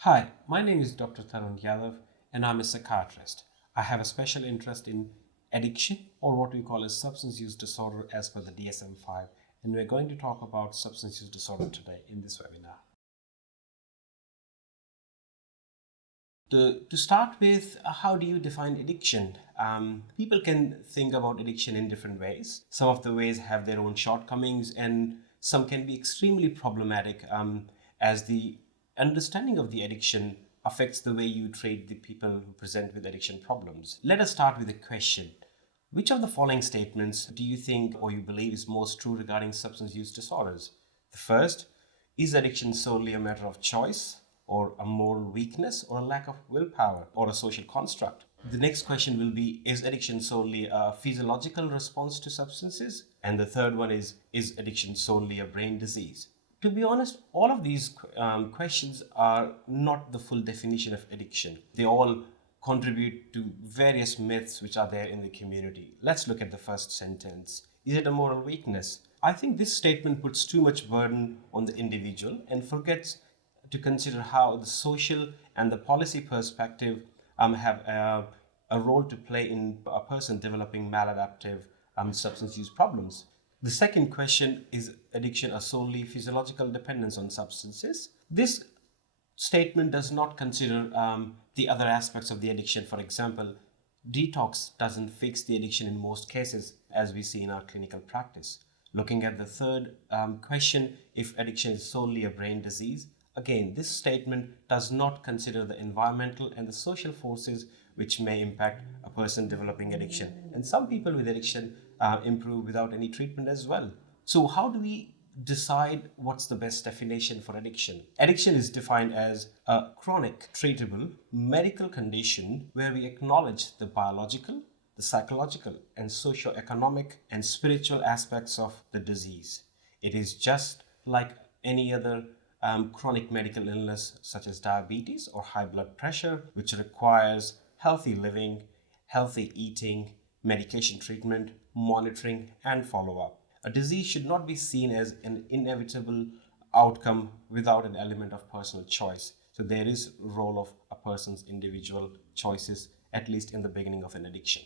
Hi, my name is Dr. Tarun Yadav and I'm a psychiatrist. I have a special interest in addiction or what we call as substance use disorder as per the DSM-5, and we're going to talk about substance use disorder today in this webinar. To start with, how do you define addiction? People can think about addiction in different ways. Some of the ways have their own shortcomings, and some can be extremely problematic as the understanding of the addiction affects the way you treat the people who present with addiction problems. Let us start with a question. Which of the following statements do you think or you believe is most true regarding substance use disorders? The first, is addiction solely a matter of choice, or a moral weakness, or a lack of willpower, or a social construct? The next question will be, is addiction solely a physiological response to substances? And the third one is addiction solely a brain disease? To be honest, all of these questions are not the full definition of addiction. They all contribute to various myths which are there in the community. Let's look at the first sentence. Is it a moral weakness? I think this statement puts too much burden on the individual and forgets to consider how the social and the policy perspective have a role to play in a person developing maladaptive substance use problems. The second question, is addiction a solely physiological dependence on substances? This statement does not consider the other aspects of the addiction. For example, detox doesn't fix the addiction in most cases, as we see in our clinical practice. Looking at the third question, if addiction is solely a brain disease, again, this statement does not consider the environmental and the social forces which may impact a person developing addiction. And some people with addiction improve without any treatment as well. So how do we decide what's the best definition for addiction? Addiction is defined as a chronic, treatable medical condition where we acknowledge the biological, the psychological, and socio-economic and spiritual aspects of the disease. It is just like any other chronic medical illness such as diabetes or high blood pressure, which requires healthy living, healthy eating, medication treatment, monitoring, and follow-up. A disease should not be seen as an inevitable outcome without an element of personal choice. So there is a role of a person's individual choices, at least in the beginning of an addiction.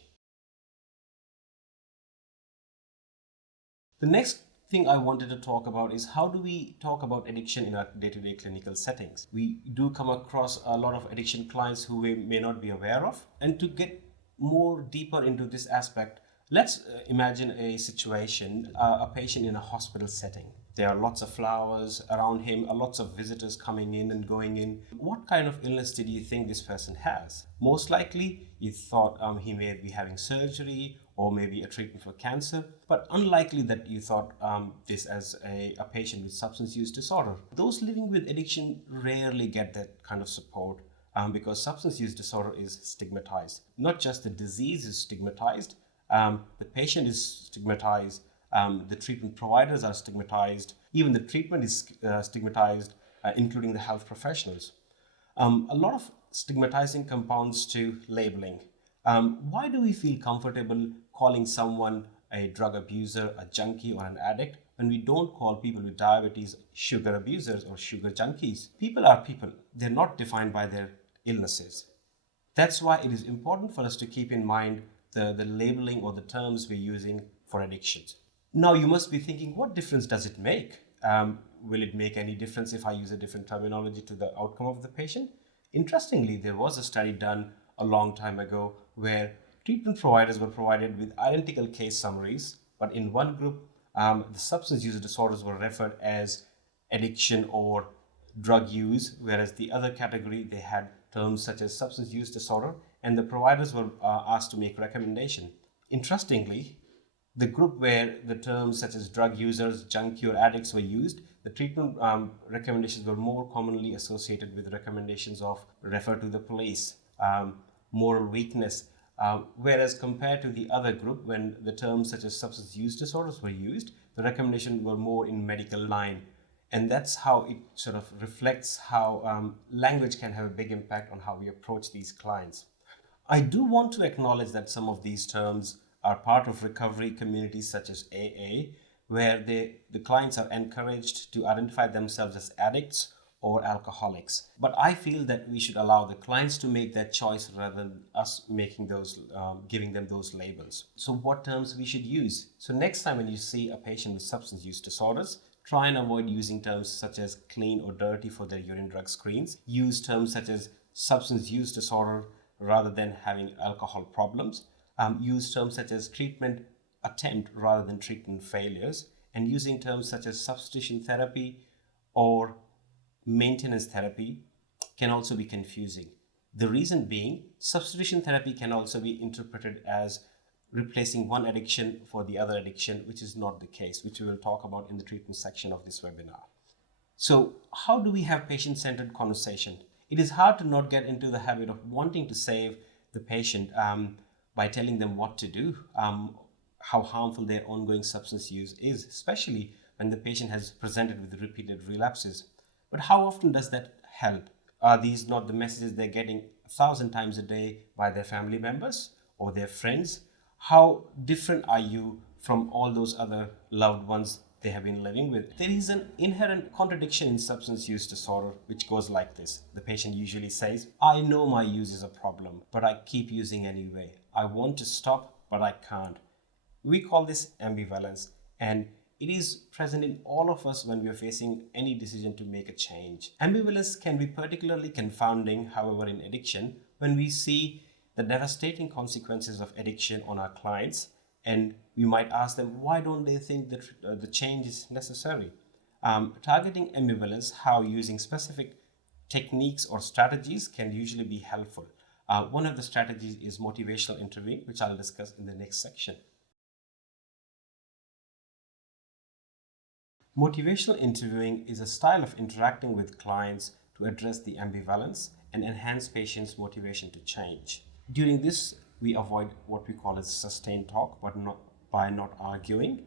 The next thing I wanted to talk about is, how do we talk about addiction in our day-to-day clinical settings? We do come across a lot of addiction clients who we may not be aware of. And to get more deeper into this aspect, let's imagine a situation, a patient in a hospital setting. There are lots of flowers around him, lots of visitors coming in and going in. What kind of illness did you think this person has? Most likely, you thought he may be having surgery or maybe a treatment for cancer, but unlikely that you thought this as a patient with substance use disorder. Those living with addiction rarely get that kind of support because substance use disorder is stigmatized. Not just the disease is stigmatized, the patient is stigmatized, the treatment providers are stigmatized, even the treatment is stigmatized, including the health professionals. A lot of stigmatizing compounds to labeling. Why do we feel comfortable calling someone a drug abuser, a junkie, or an addict when we don't call people with diabetes sugar abusers or sugar junkies? People are people. They're not defined by their illnesses. That's why it is important for us to keep in mind the labeling or the terms we're using for addictions. Now, you must be thinking, what difference does it make? Will it make any difference if I use a different terminology to the outcome of the patient? Interestingly, there was a study done a long time ago where treatment providers were provided with identical case summaries, but in one group, the substance use disorders were referred as addiction or drug use, whereas the other category, they had terms such as substance use disorder, and the providers were asked to make recommendation. Interestingly, the group where the terms such as drug users, junkie, or addicts were used, the treatment recommendations were more commonly associated with recommendations of refer to the police, moral weakness, whereas compared to the other group, when the terms such as substance use disorders were used, the recommendations were more in medical line. And that's how it sort of reflects how language can have a big impact on how we approach these clients. I do want to acknowledge that some of these terms are part of recovery communities such as AA, where the clients are encouraged to identify themselves as addicts or alcoholics. But I feel that we should allow the clients to make that choice rather than us making those, giving them those labels. So what terms we should use? So next time when you see a patient with substance use disorders, try and avoid using terms such as clean or dirty for their urine drug screens. Use terms such as substance use disorder rather than having alcohol problems. Use terms such as treatment attempt rather than treatment failures. And using terms such as substitution therapy or maintenance therapy can also be confusing. The reason being, substitution therapy can also be interpreted as replacing one addiction for the other addiction, which is not the case, which we will talk about in the treatment section of this webinar. So how do we have patient-centered conversation? It is hard to not get into the habit of wanting to save the patient by telling them what to do, how harmful their ongoing substance use is, especially when the patient has presented with repeated relapses. But how often does that help? Are these not the messages they're getting 1,000 times a day by their family members or their friends? How different are you from all those other loved ones they have been living with? There is an inherent contradiction in substance use disorder, which goes like this. The patient usually says, I know my use is a problem, but I keep using anyway. I want to stop, but I can't. We call this ambivalence, and it is present in all of us when we are facing any decision to make a change. Ambivalence can be particularly confounding, however, in addiction, when we see the devastating consequences of addiction on our clients, and we might ask them, why don't they think that the change is necessary? Targeting ambivalence, how using specific techniques or strategies can usually be helpful. One of the strategies is motivational interviewing, which I'll discuss in the next section. Motivational interviewing is a style of interacting with clients to address the ambivalence and enhance patients' motivation to change. During this, we avoid what we call as sustained talk, but by not arguing,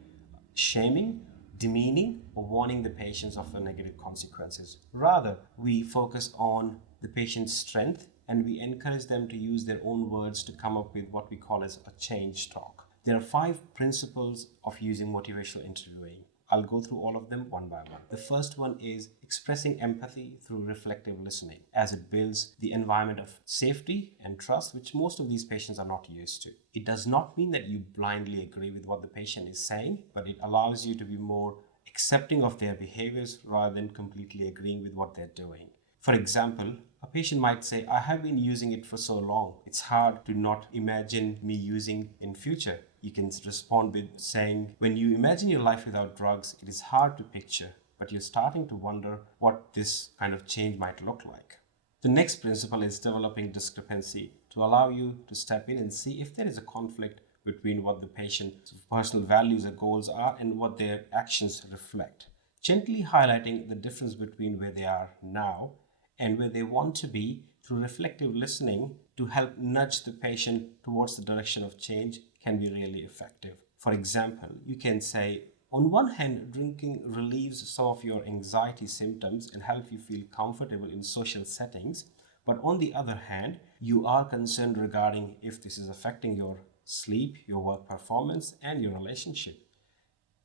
shaming, demeaning, or warning the patients of the negative consequences. Rather, we focus on the patient's strength and we encourage them to use their own words to come up with what we call as a change talk. There are 5 principles of using motivational interviewing. I'll go through all of them one by one. The first one is expressing empathy through reflective listening, as it builds the environment of safety and trust, which most of these patients are not used to. It does not mean that you blindly agree with what the patient is saying, but it allows you to be more accepting of their behaviors rather than completely agreeing with what they're doing. For example, a patient might say, I have been using it for so long, it's hard to not imagine me using in future. You can respond with saying, when you imagine your life without drugs, it is hard to picture, but you're starting to wonder what this kind of change might look like. The next principle is developing discrepancy to allow you to step in and see if there is a conflict between what the patient's personal values or goals are and what their actions reflect. Gently highlighting the difference between where they are now and where they want to be through reflective listening to help nudge the patient towards the direction of change can be really effective. For example, you can say, on one hand, drinking relieves some of your anxiety symptoms and helps you feel comfortable in social settings, but on the other hand, you are concerned regarding if this is affecting your sleep, your work performance, and your relationship.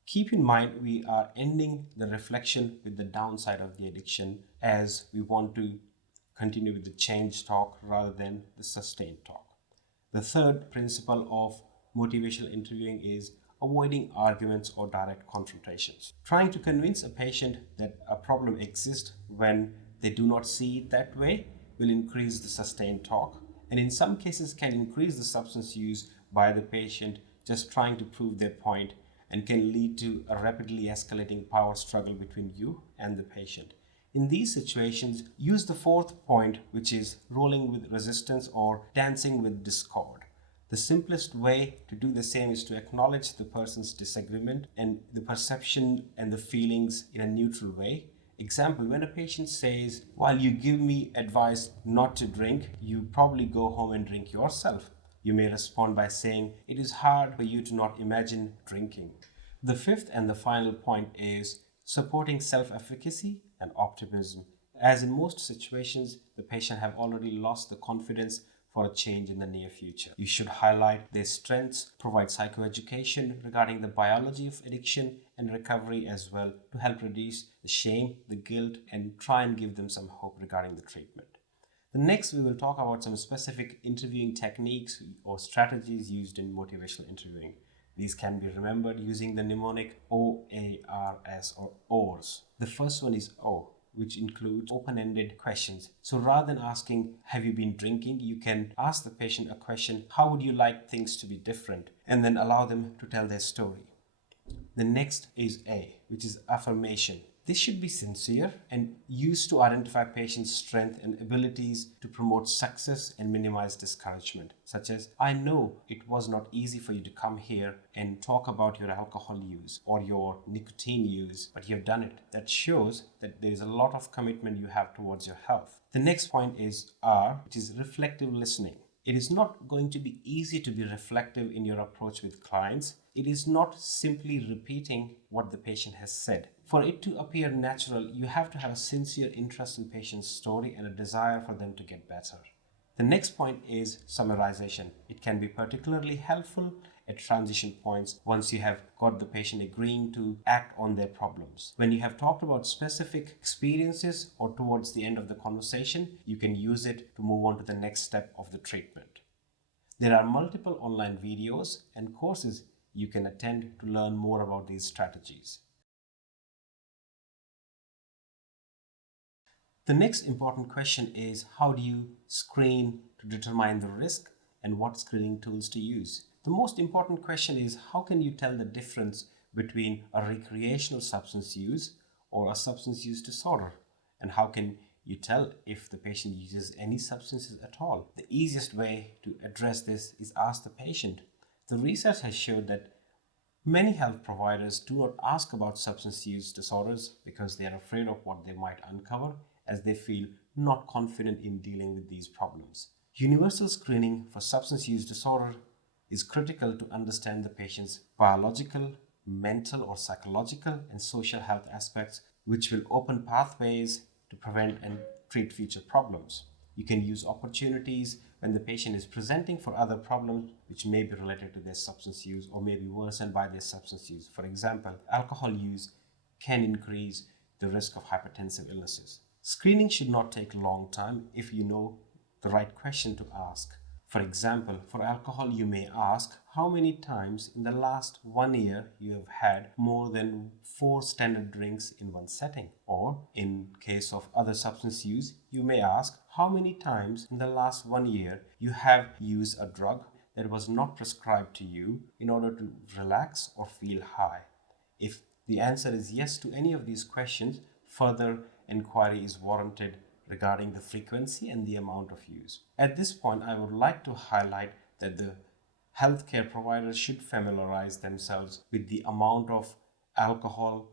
Keep in mind, we are ending the reflection with the downside of the addiction, as we want to continue with the change talk rather than the sustained talk. The third principle of motivational interviewing is avoiding arguments or direct confrontations. Trying to convince a patient that a problem exists when they do not see it that way will increase the sustained talk, and in some cases can increase the substance use by the patient just trying to prove their point, and can lead to a rapidly escalating power struggle between you and the patient. In these situations, use the fourth point, which is rolling with resistance or dancing with discord. The simplest way to do the same is to acknowledge the person's disagreement and the perception and the feelings in a neutral way. Example, when a patient says, while you give me advice not to drink, you probably go home and drink yourself. You may respond by saying, it is hard for you to not imagine drinking. The fifth and the final point is supporting self-efficacy and optimism. As in most situations, the patient have already lost the confidence for a change in the near future. You should highlight their strengths, provide psychoeducation regarding the biology of addiction, and recovery as well, to help reduce the shame, the guilt, and try and give them some hope regarding the treatment. The next, we will talk about some specific interviewing techniques or strategies used in motivational interviewing. These can be remembered using the mnemonic OARS or OARS. The first one is O, which includes open-ended questions. So rather than asking, have you been drinking, you can ask the patient a question, how would you like things to be different? And then allow them to tell their story. The next is A, which is affirmation. This should be sincere and used to identify patients' strengths and abilities to promote success and minimize discouragement, such as, I know it was not easy for you to come here and talk about your alcohol use or your nicotine use, but you have done it. That shows that there is a lot of commitment you have towards your health. The next point is R, which is reflective listening. It is not going to be easy to be reflective in your approach with clients. It is not simply repeating what the patient has said. For it to appear natural, you have to have a sincere interest in patient's story and a desire for them to get better. The next point is summarization. It can be particularly helpful at transition points once you have got the patient agreeing to act on their problems. When you have talked about specific experiences or towards the end of the conversation, you can use it to move on to the next step of the treatment. There are multiple online videos and courses you can attend to learn more about these strategies. The next important question is, how do you screen to determine the risk and what screening tools to use? The most important question is, how can you tell the difference between a recreational substance use or a substance use disorder? And how can you tell if the patient uses any substances at all? The easiest way to address this is ask the patient. The research has showed that many health providers do not ask about substance use disorders because they are afraid of what they might uncover, as they feel not confident in dealing with these problems. Universal screening for substance use disorder is critical to understand the patient's biological, mental or psychological and social health aspects, which will open pathways to prevent and treat future problems. You can use opportunities when the patient is presenting for other problems which may be related to their substance use or may be worsened by their substance use. For example, alcohol use can increase the risk of hypertensive illnesses. Screening should not take a long time if you know the right question to ask. For example, for alcohol, you may ask how many times in the last 1 year you have had more than 4 standard drinks in one setting. Or in case of other substance use, you may ask how many times in the last 1 year you have used a drug that was not prescribed to you in order to relax or feel high. If the answer is yes to any of these questions, further inquiry is warranted regarding the frequency and the amount of use. At this point, I would like to highlight that the healthcare providers should familiarize themselves with the amount of alcohol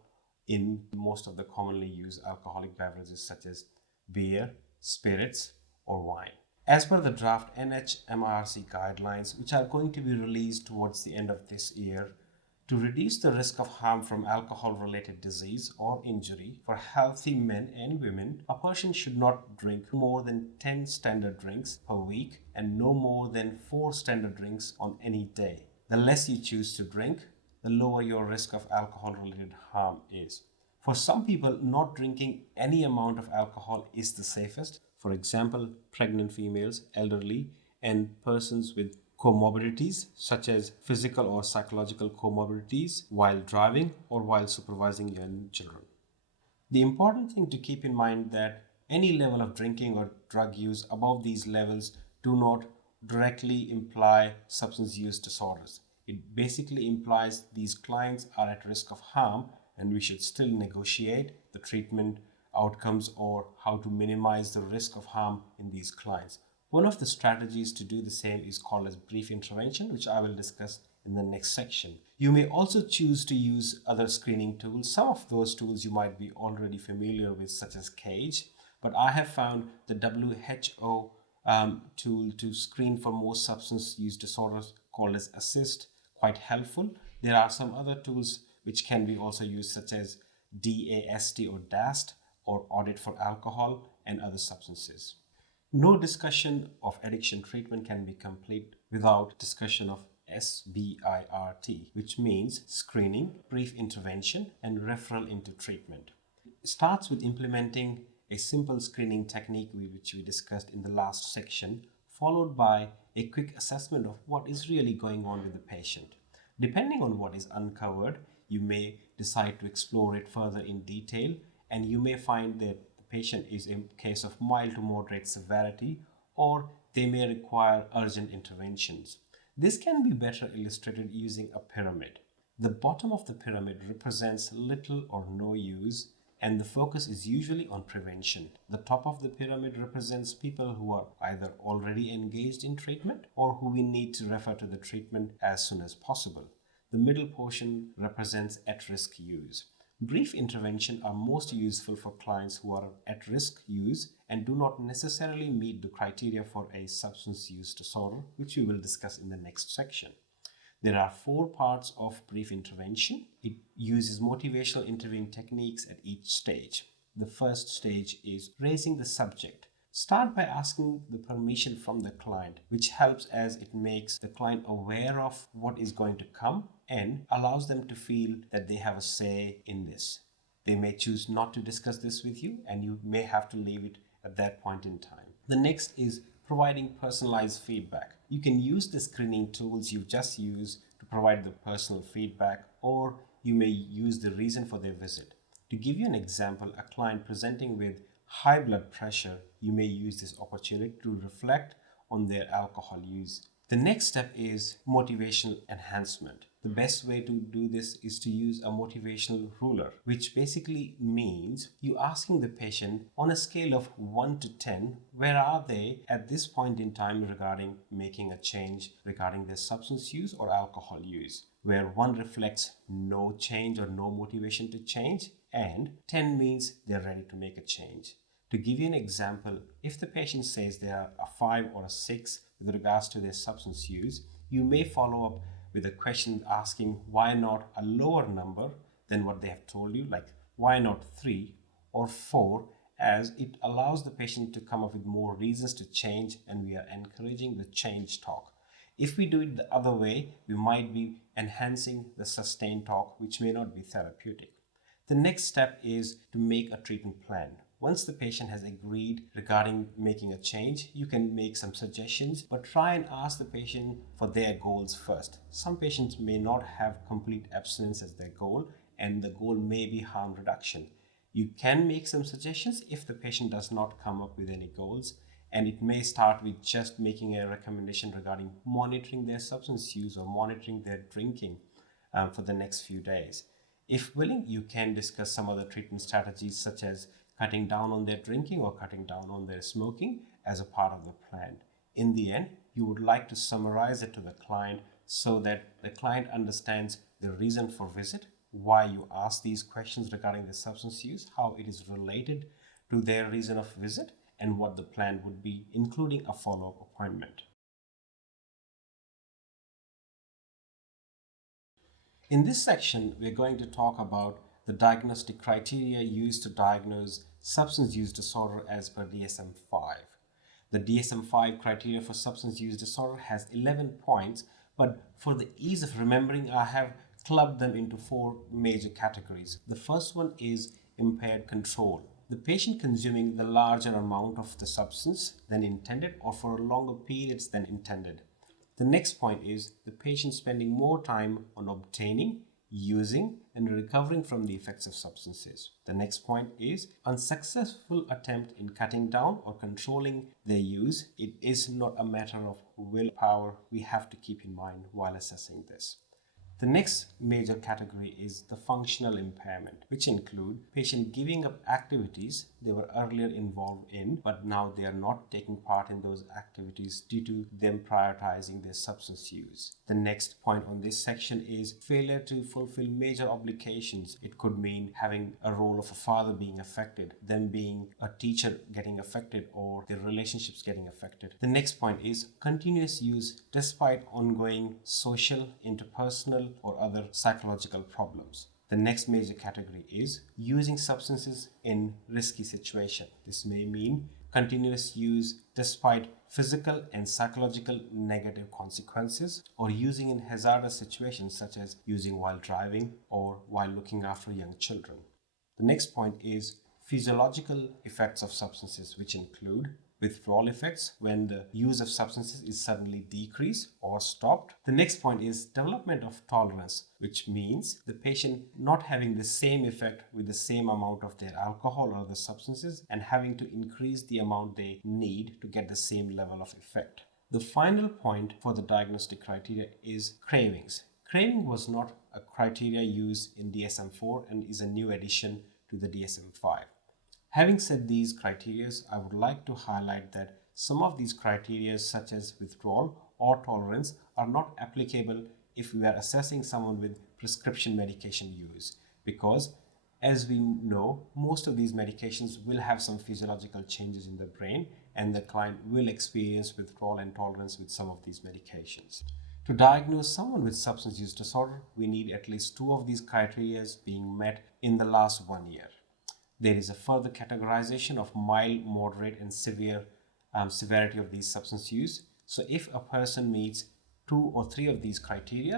in most of the commonly used alcoholic beverages such as beer, spirits, or wine. As per the draft NHMRC guidelines, which are going to be released towards the end of this year, to reduce the risk of harm from alcohol-related disease or injury for healthy men and women, a person should not drink more than 10 standard drinks per week and no more than 4 standard drinks on any day. The less you choose to drink, the lower your risk of alcohol-related harm is. For some people, not drinking any amount of alcohol is the safest. For example, pregnant females, elderly, and persons with comorbidities such as physical or psychological comorbidities while driving or while supervising young children. The important thing to keep in mind that any level of drinking or drug use above these levels do not directly imply substance use disorders. It basically implies these clients are at risk of harm and we should still negotiate the treatment outcomes or how to minimize the risk of harm in these clients. One of the strategies to do the same is called as brief intervention, which I will discuss in the next section. You may also choose to use other screening tools. Some of those tools you might be already familiar with, such as CAGE, but I have found the WHO tool to screen for most substance use disorders called as ASSIST quite helpful. There are some other tools which can be also used, such as DAST or DAST or Audit for Alcohol and other substances. No discussion of addiction treatment can be complete without discussion of SBIRT, which means screening, brief intervention, and referral into treatment. It starts with implementing a simple screening technique which we discussed in the last section, followed by a quick assessment of what is really going on with the patient. Depending on what is uncovered, you may decide to explore it further in detail, and you may find that the patient is in case of mild to moderate severity, or they may require urgent interventions. This can be better illustrated using a pyramid. The bottom of the pyramid represents little or no use, and the focus is usually on prevention. The top of the pyramid represents people who are either already engaged in treatment or who we need to refer to the treatment as soon as possible. The middle portion represents at-risk use. Brief intervention are most useful for clients who are at risk use and do not necessarily meet the criteria for a substance use disorder, which we will discuss in the next section. There are 4 parts of brief intervention. It uses motivational interviewing techniques at each stage. The first stage is raising the subject. Start by asking the permission from the client, which helps as it makes the client aware of what is going to come and allows them to feel that they have a say in this. They may choose not to discuss this with you, and you may have to leave it at that point in time. The next is providing personalized feedback. You can use the screening tools you've just used to provide the personal feedback, or you may use the reason for their visit. To give you an example, a client presenting with high blood pressure, you may use this opportunity to reflect on their alcohol use. The next step is motivational enhancement. The best way to do this is to use a motivational ruler, which basically means you asking the patient on a scale of 1 to 10, where are they at this point in time regarding making a change regarding their substance use or alcohol use, where 1 reflects no change or no motivation to change, and 10 means they're ready to make a change. To give you an example, if the patient says they are a 5 or a 6 with regards to their substance use, you may follow up with a question asking why not a lower number than what they have told you, like why not 3 or 4, as it allows the patient to come up with more reasons to change, and we are encouraging the change talk. If we do it the other way, we might be enhancing the sustained talk, which may not be therapeutic. The next step is to make a treatment plan. Once the patient has agreed regarding making a change, you can make some suggestions, but try and ask the patient for their goals first. Some patients may not have complete abstinence as their goal, and the goal may be harm reduction. You can make some suggestions if the patient does not come up with any goals, and it may start with just making a recommendation regarding monitoring their substance use or monitoring their drinking for the next few days. If willing, you can discuss some other treatment strategies such as cutting down on their drinking or cutting down on their smoking as a part of the plan. In the end, you would like to summarize it to the client so that the client understands the reason for visit, why you ask these questions regarding the substance use, how it is related to their reason of visit, and what the plan would be, including a follow-up appointment. In this section, we're going to talk about the diagnostic criteria used to diagnose substance use disorder as per DSM-5. The DSM-5 criteria for substance use disorder has 11 points, but for the ease of remembering, I have clubbed them into 4 major categories. The first one is impaired control. The patient consuming the larger amount of the substance than intended or for longer periods than intended. The next point is the patient spending more time on obtaining, using, and recovering from the effects of substances. The next point is unsuccessful attempt in cutting down or controlling their use. It is not a matter of willpower we have to keep in mind while assessing this. The next major category is the functional impairment, which include patient giving up activities they were earlier involved in, but now they are not taking part in those activities due to them prioritizing their substance use. The next point on this section is failure to fulfill major obligations. It could mean having a role of a father being affected, them being a teacher getting affected, or their relationships getting affected. The next point is continuous use despite ongoing social, interpersonal, or other psychological problems. The next major category is using substances in risky situation. This may mean continuous use despite physical and psychological negative consequences, or using in hazardous situations such as using while driving or while looking after young children. The next point is physiological effects of substances, which include withdrawal effects when the use of substances is suddenly decreased or stopped. The next point is development of tolerance, which means the patient not having the same effect with the same amount of their alcohol or other substances and having to increase the amount they need to get the same level of effect. The final point for the diagnostic criteria is cravings. Craving was not a criteria used in DSM-4 and is a new addition to the DSM-5. Having said these criteria, I would like to highlight that some of these criteria, such as withdrawal or tolerance, are not applicable if we are assessing someone with prescription medication use, because as we know, most of these medications will have some physiological changes in the brain, and the client will experience withdrawal and tolerance with some of these medications. To diagnose someone with substance use disorder, we need at least 2 of these criteria being met in the last 1 year. There is a further categorization of mild, moderate, and severe severity of these substance use. So if a person meets 2 or 3 of these criteria,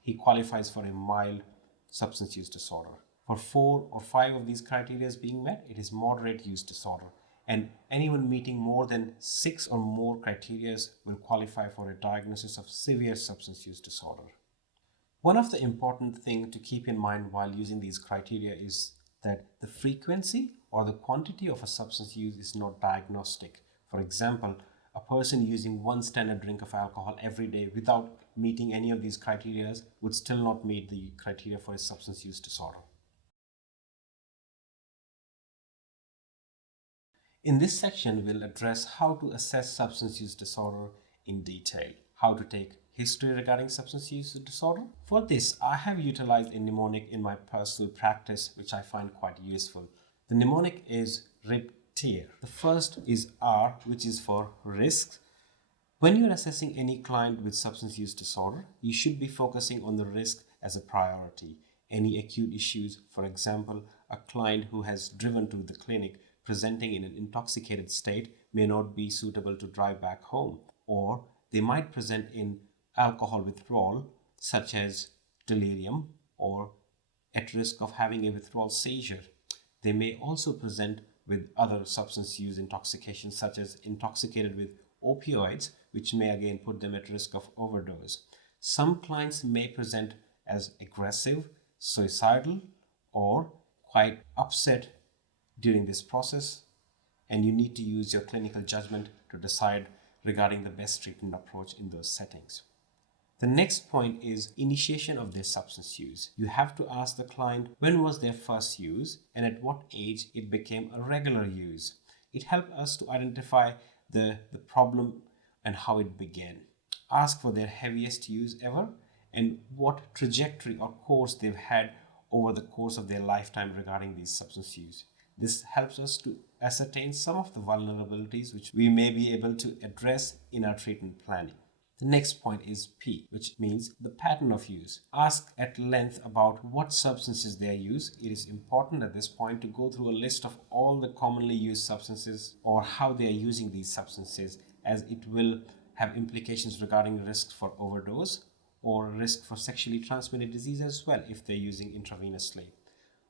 he qualifies for a mild substance use disorder. For 4 or 5 of these criteria being met, it is moderate use disorder. And anyone meeting more than 6 or more criteria will qualify for a diagnosis of severe substance use disorder. One of the important things to keep in mind while using these criteria is that the frequency or the quantity of a substance use is not diagnostic. For example, a person using 1 standard drink of alcohol every day without meeting any of these criteria would still not meet the criteria for a substance use disorder. In this section, we'll address how to assess substance use disorder in detail, how to take history regarding substance use disorder. For this, I have utilized a mnemonic in my personal practice, which I find quite useful. The mnemonic is RIP-TIER. The first is R, which is for risks. When you're assessing any client with substance use disorder, you should be focusing on the risk as a priority. Any acute issues, for example, a client who has driven to the clinic presenting in an intoxicated state may not be suitable to drive back home, or they might present in alcohol withdrawal, such as delirium, or at risk of having a withdrawal seizure. They may also present with other substance use intoxication, such as intoxicated with opioids, which may again put them at risk of overdose. Some clients may present as aggressive, suicidal, or quite upset during this process, and you need to use your clinical judgment to decide regarding the best treatment approach in those settings. The next point is initiation of their substance use. You have to ask the client when was their first use and at what age it became a regular use. It helps us to identify the problem and how it began. Ask for their heaviest use ever and what trajectory or course they've had over the course of their lifetime regarding these substance use. This helps us to ascertain some of the vulnerabilities which we may be able to address in our treatment planning. The next point is P, which means the pattern of use. Ask at length about what substances they use. It is important at this point to go through a list of all the commonly used substances or how they are using these substances, as it will have implications regarding risk for overdose or risk for sexually transmitted disease as well if they're using intravenously.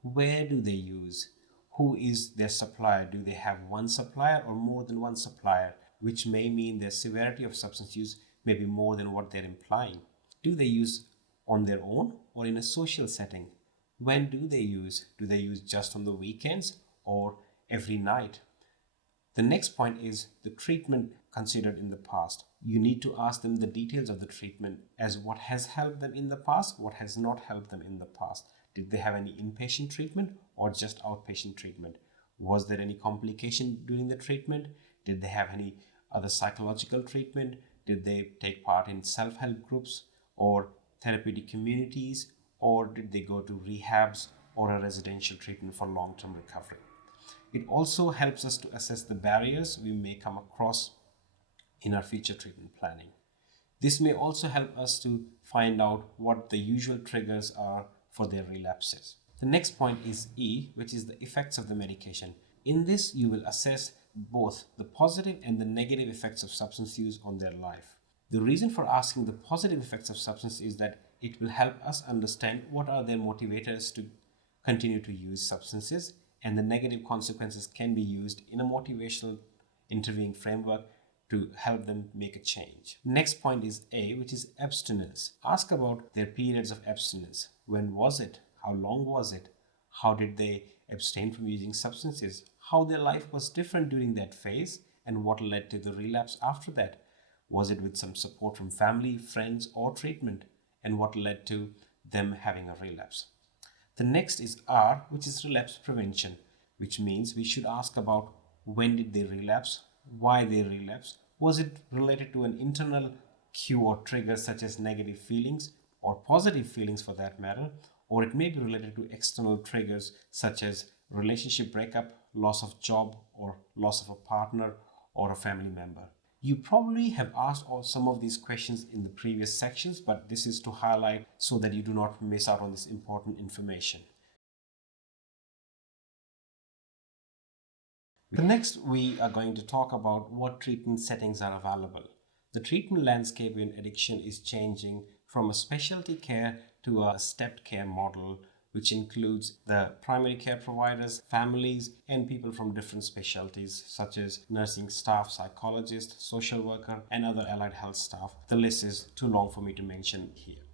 Where do they use? Who is their supplier? Do they have one supplier or more than one supplier, which may mean their severity of substance use may be more than what they're implying. Do they use on their own or in a social setting? When do they use? Do they use just on the weekends or every night? The next point is the treatment considered in the past. You need to ask them the details of the treatment, as what has helped them in the past, what has not helped them in the past. Did they have any inpatient treatment or just outpatient treatment? Was there any complication during the treatment? Did they have any other psychological treatment? Did they take part in self-help groups or therapeutic communities, or did they go to rehabs or a residential treatment for long-term recovery? It also helps us to assess the barriers we may come across in our future treatment planning. This may also help us to find out what the usual triggers are for their relapses. The next point is E, which is the effects of the medication. In this, you will assess both the positive and the negative effects of substance use on their life. The reason for asking the positive effects of substance is that it will help us understand what are their motivators to continue to use substances, and the negative consequences can be used in a motivational interviewing framework to help them make a change. Next point is A, which is abstinence. Ask about their periods of abstinence. When was it? How long was it? How did they abstain from using substances? How their life was different during that phase, and what led to the relapse after that? Was it with some support from family, friends, or treatment? And what led to them having a relapse? The next is R, which is relapse prevention, which means we should ask about when did they relapse, why they relapse, was it related to an internal cue or trigger such as negative feelings or positive feelings for that matter, or it may be related to external triggers such as relationship breakup, loss of job, or loss of a partner or a family member. You probably have asked some of these questions in the previous sections, but this is to highlight so that you do not miss out on this important information. Next, we are going to talk about what treatment settings are available. The treatment landscape in addiction is changing from a specialty care to a stepped care model, which includes the primary care providers, families, and people from different specialties such as nursing staff, psychologists, social worker, and other allied health staff. The list is too long for me to mention here.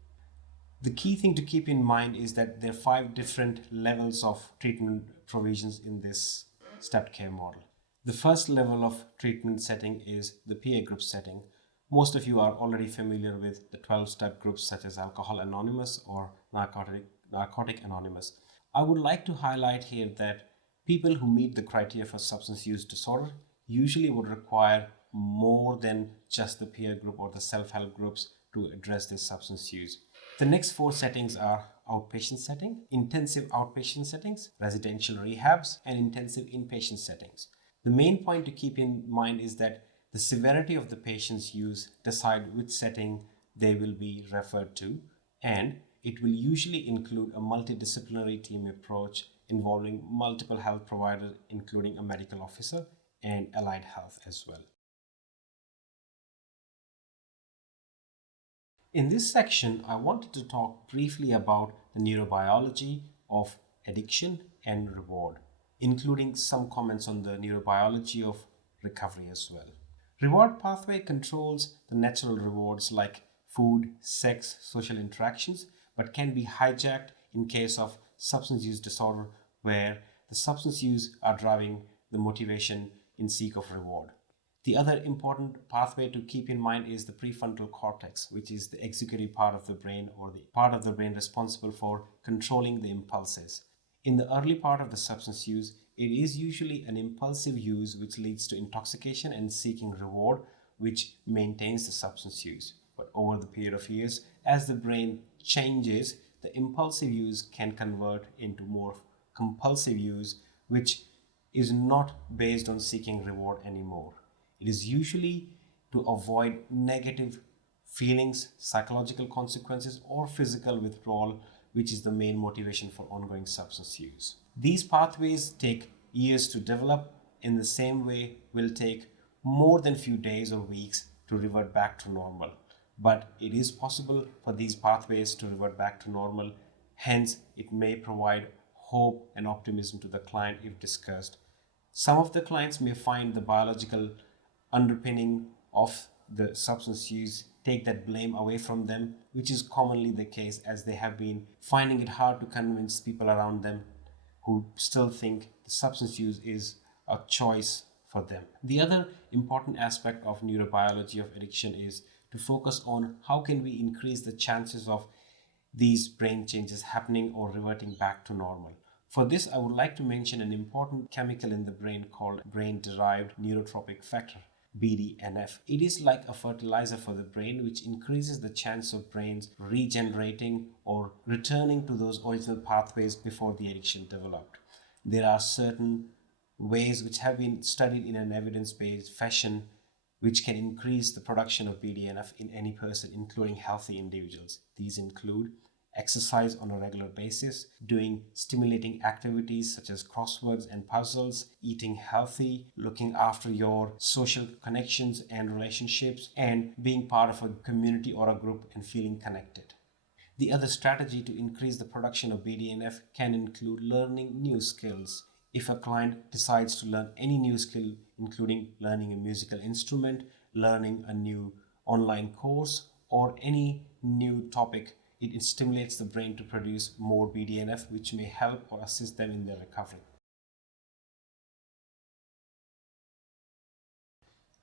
The key thing to keep in mind is that there are 5 different levels of treatment provisions in this stepped care model. The first level of treatment setting is the peer group setting. Most of you are already familiar with the 12-step groups such as Alcohol Anonymous or Narcotic Anonymous. I would like to highlight here that people who meet the criteria for substance use disorder usually would require more than just the peer group or the self-help groups to address this substance use. The next 4 settings are outpatient setting, intensive outpatient settings, residential rehabs, and intensive inpatient settings. The main point to keep in mind is that the severity of the patient's use decide which setting they will be referred to, and it will usually include a multidisciplinary team approach involving multiple health providers, including a medical officer and allied health as well. In this section, I wanted to talk briefly about the neurobiology of addiction and reward, including some comments on the neurobiology of recovery as well. Reward pathway controls the natural rewards like food, sex, social interactions, but can be hijacked in case of substance use disorder where the substance use are driving the motivation in seek of reward. The other important pathway to keep in mind is the prefrontal cortex, which is the executive part of the brain or the part of the brain responsible for controlling the impulses. In the early part of the substance use, it is usually an impulsive use which leads to intoxication and seeking reward, which maintains the substance use. But over the period of years, as the brain changes, the impulsive use can convert into more compulsive use, which is not based on seeking reward anymore. It is usually to avoid negative feelings, psychological consequences, or physical withdrawal, which is the main motivation for ongoing substance use. These pathways take years to develop. In the same way, will take more than few days or weeks to revert back to normal. But it is possible for these pathways to revert back to normal. Hence, it may provide hope and optimism to the client if discussed. Some of the clients may find the biological underpinning of the substance use take that blame away from them, which is commonly the case as they have been finding it hard to convince people around them who still think the substance use is a choice for them. The other important aspect of neurobiology of addiction is to focus on how can we increase the chances of these brain changes happening or reverting back to normal. For this, I would like to mention an important chemical in the brain called brain-derived neurotrophic factor, BDNF. It is like a fertilizer for the brain, which increases the chance of brains regenerating or returning to those original pathways before the addiction developed. There are certain ways which have been studied in an evidence-based fashion which can increase the production of BDNF in any person, including healthy individuals. These include exercise on a regular basis, doing stimulating activities such as crosswords and puzzles, eating healthy, looking after your social connections and relationships, and being part of a community or a group and feeling connected. The other strategy to increase the production of BDNF can include learning new skills. If a client decides to learn any new skill, including learning a musical instrument, learning a new online course, or any new topic, it stimulates the brain to produce more BDNF, which may help or assist them in their recovery.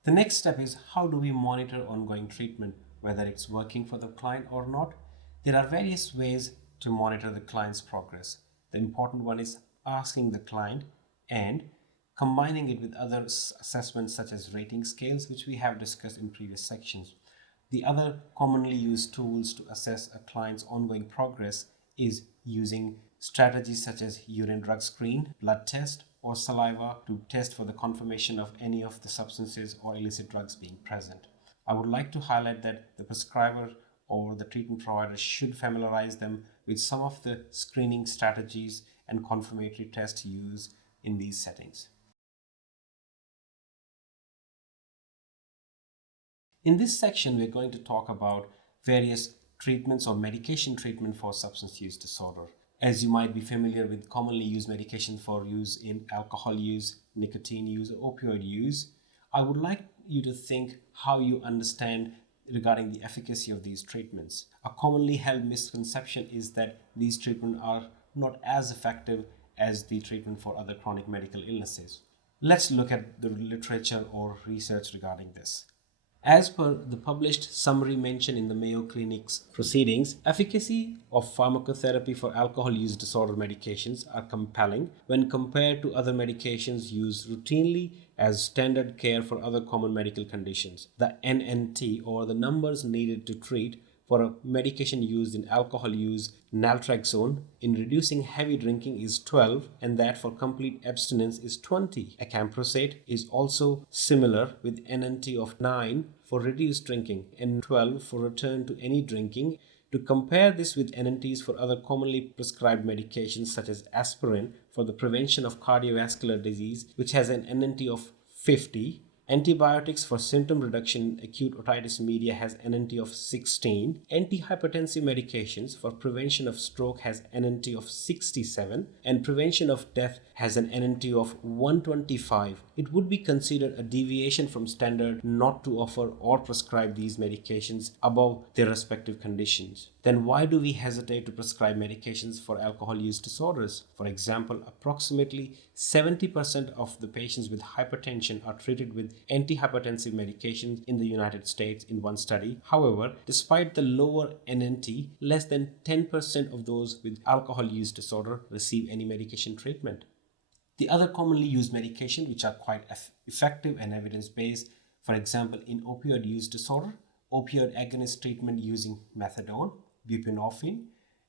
The next step is, how do we monitor ongoing treatment, whether it's working for the client or not? There are various ways to monitor the client's progress. The important one is asking the client and combining it with other assessments such as rating scales, which we have discussed in previous sections. The other commonly used tools to assess a client's ongoing progress is using strategies such as urine drug screen, blood test, or saliva to test for the confirmation of any of the substances or illicit drugs being present. I would like to highlight that the prescriber or the treatment provider should familiarize them with some of the screening strategies and confirmatory tests used in these settings. In this section, we're going to talk about various treatments or medication treatment for substance use disorder. As you might be familiar with commonly used medication for use in alcohol use, nicotine use, or opioid use, I would like you to think how you understand regarding the efficacy of these treatments. A commonly held misconception is that these treatments are not as effective as the treatment for other chronic medical illnesses. Let's look at the literature or research regarding this. As per the published summary mentioned in the Mayo Clinic's proceedings, efficacy of pharmacotherapy for alcohol use disorder medications are compelling when compared to other medications used routinely as standard care for other common medical conditions. The NNT, or the numbers needed to treat for a medication used in alcohol use, naltrexone, in reducing heavy drinking is 12, and that for complete abstinence is 20. Acamprosate is also similar with NNT of 9 for reduced drinking and 12 for return to any drinking. To compare this with NNTs for other commonly prescribed medications such as aspirin for the prevention of cardiovascular disease, which has an NNT of 50, antibiotics for symptom reduction in acute otitis media has NNT of 16. Antihypertensive medications for prevention of stroke has NNT of 67. And prevention of death has an NNT of 125. It would be considered a deviation from standard not to offer or prescribe these medications above their respective conditions. Then why do we hesitate to prescribe medications for alcohol use disorders? For example, approximately 70% of the patients with hypertension are treated with antihypertensive medications in the United States in one study. However, despite the lower NNT, less than 10% of those with alcohol use disorder receive any medication treatment. The other commonly used medication which are quite effective and evidence-based, for example, in opioid use disorder, opioid agonist treatment using methadone, buprenorphine,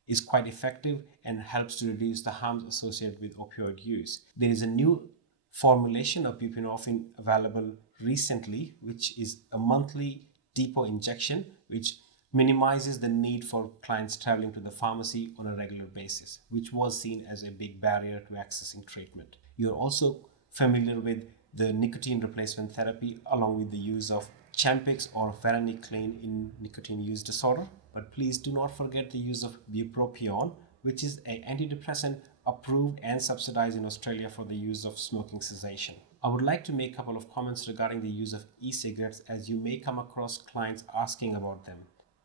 is quite effective and helps to reduce the harms associated with opioid use. There is a new formulation of buprenorphine available recently, which is a monthly depot injection, which minimizes the need for clients traveling to the pharmacy on a regular basis, which was seen as a big barrier to accessing treatment. You're also familiar with the nicotine replacement therapy along with the use of Champix or varenicline in nicotine use disorder. But please do not forget the use of bupropion, which is an antidepressant approved and subsidized in Australia for the use of smoking cessation. I would like to make a couple of comments regarding the use of e-cigarettes, as you may come across clients asking about them.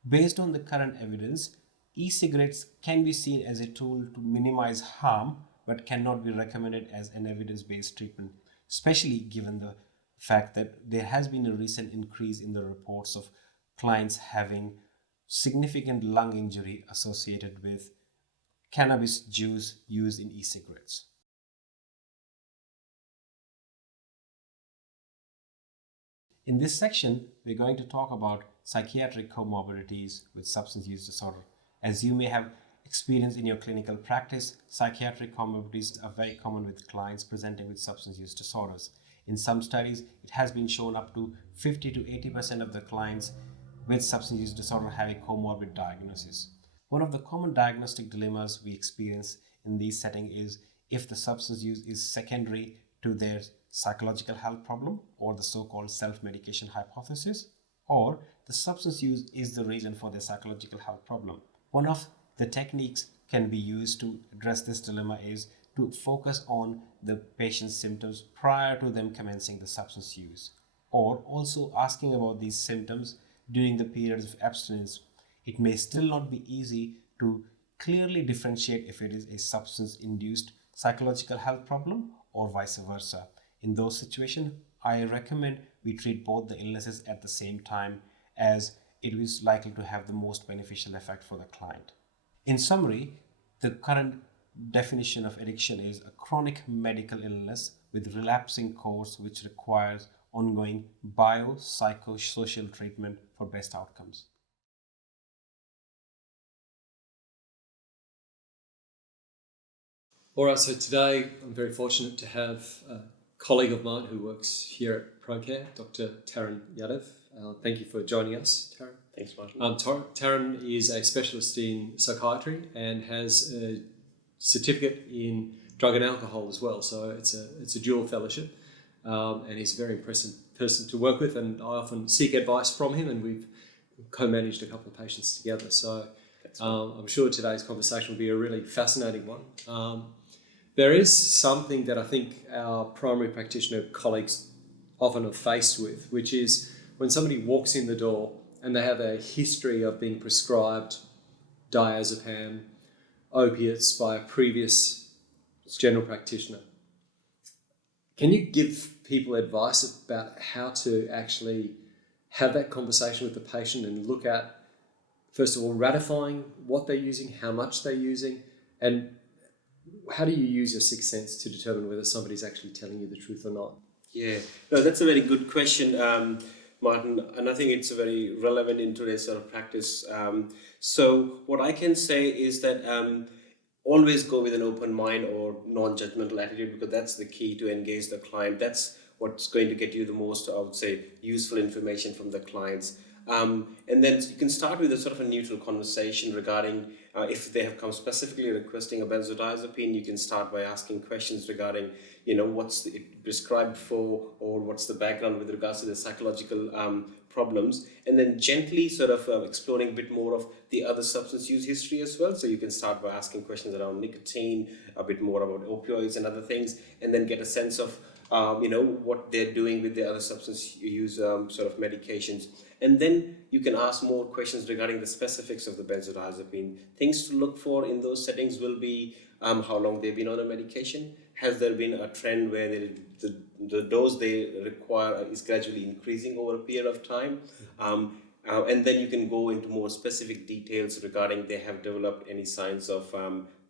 Based on the current evidence, e-cigarettes can be seen as a tool to minimize harm, but cannot be recommended as an evidence-based treatment, especially given the fact that there has been a recent increase in the reports of clients having significant lung injury associated with cannabis juice used in e-cigarettes. In this section, we're going to talk about psychiatric comorbidities with substance use disorder. As you may have experienced in your clinical practice, psychiatric comorbidities are very common with clients presenting with substance use disorders. In some studies, it has been shown up to 50 to 80% of the clients with substance use disorder have a comorbid diagnosis. One of the common diagnostic dilemmas we experience in these settings is if the substance use is secondary to their psychological health problem, or the so-called self-medication hypothesis, or the substance use is the reason for their psychological health problem. One of the techniques can be used to address this dilemma is to focus on the patient's symptoms prior to them commencing the substance use, or also asking about these symptoms during the periods of abstinence. It may still not be easy to clearly differentiate if it is a substance-induced psychological health problem or vice versa. In those situations, I recommend we treat both the illnesses at the same time, as it is likely to have the most beneficial effect for the client. In summary, the current definition of addiction is a chronic medical illness with relapsing course which requires ongoing biopsychosocial treatment for best outcomes. All right, so today I'm very fortunate to have a colleague of mine who works here at ProCare, Dr. Tarun Yadav. Thank you for joining us, Tarun. Thanks, Martin. Tarun is a specialist in psychiatry and has a certificate in drug and alcohol as well, so it's a dual fellowship, and he's a very impressive person to work with, and I often seek advice from him, and we've co-managed a couple of patients together, so I'm sure today's conversation will be a really fascinating one. There is something that I think our primary practitioner colleagues often are faced with, which is when somebody walks in the door and they have a history of being prescribed diazepam, opiates by a previous general practitioner. Can you give people advice about how to actually have that conversation with the patient and look at, first of all, ratifying what they're using, how much they're using, and how do you use your sixth sense to determine whether somebody's actually telling you the truth or not? Yeah, no, that's a very good question, Martin, and I think it's very relevant in today's sort of practice. So what I can say is that always go with an open mind or non-judgmental attitude, because that's the key to engage the client. That's what's going to get you the most, I would say, useful information from the clients. And then you can start with a sort of a neutral conversation regarding if they have come specifically requesting a benzodiazepine. You can start by asking questions regarding, what's it prescribed for, or what's the background with regards to the psychological problems, and then gently sort of exploring a bit more of the other substance use history as well. So you can start by asking questions around nicotine, a bit more about opioids and other things, and then get a sense of what they're doing with the other substance use sort of medications. And then you can ask more questions regarding the specifics of the benzodiazepine. Things to look for in those settings will be how long they've been on a medication. Has there been a trend where the dose they require is gradually increasing over a period of time? And then you can go into more specific details regarding they have developed any signs of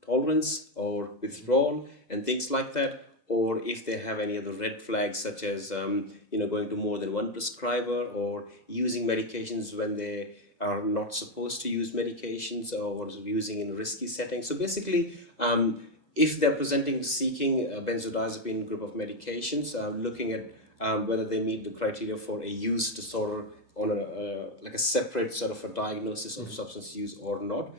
tolerance or withdrawal and things like that, or if they have any other red flags such as going to more than one prescriber, or using medications when they are not supposed to use medications, or using in risky settings. So basically, if they're seeking a benzodiazepine group of medications, looking at whether they meet the criteria for a use disorder on like a separate sort of a diagnosis of substance use or not.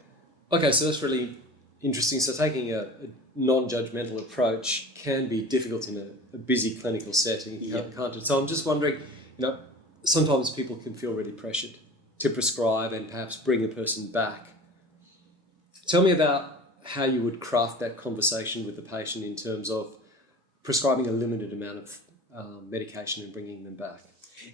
Okay, so that's really interesting. So taking a non-judgmental approach can be difficult in a busy clinical setting, can't it? So I'm just wondering, sometimes people can feel really pressured to prescribe and perhaps bring a person back. Tell me about how you would craft that conversation with the patient in terms of prescribing a limited amount of medication and bringing them back.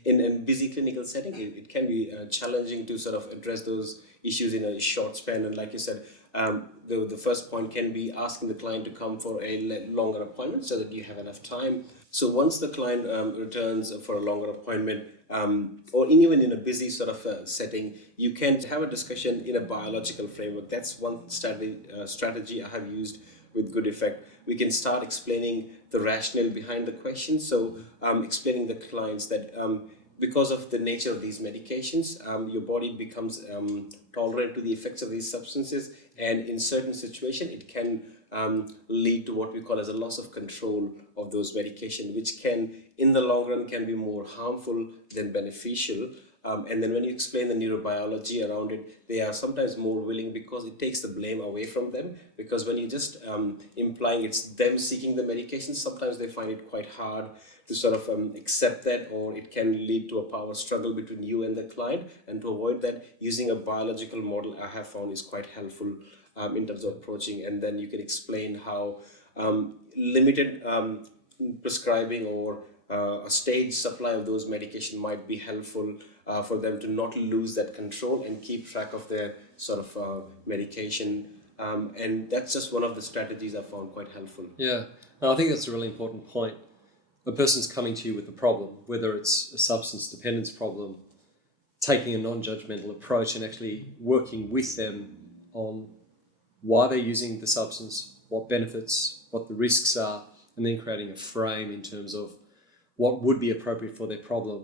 In a busy clinical setting, it can be challenging to sort of address those issues in a short span. And like you said, the first point can be asking the client to come for a longer appointment so that you have enough time. So once the client returns for a longer appointment, or even in a busy sort of setting, you can have a discussion in a biological framework. That's one strategy I have used with good effect. We can start explaining the rationale behind the question. So explaining the clients that because of the nature of these medications, your body becomes tolerant to the effects of these substances, and in certain situations it can lead to what we call as a loss of control of those medications, which can in the long run can be more harmful than beneficial. And then when you explain the neurobiology around it, they are sometimes more willing because it takes the blame away from them. Because when you just implying it's them seeking the medication, sometimes they find it quite hard to sort of accept that, or it can lead to a power struggle between you and the client. And to avoid that, using a biological model I have found is quite helpful in terms of approaching. And then you can explain how limited prescribing or a stage supply of those medication might be helpful for them to not lose that control and keep track of their sort of medication. And that's just one of the strategies I found quite helpful. Yeah, I think that's a really important point. A person's coming to you with a problem, whether it's a substance dependence problem, taking a non-judgmental approach and actually working with them on why they're using the substance, what benefits, what the risks are, and then creating a frame in terms of what would be appropriate for their problem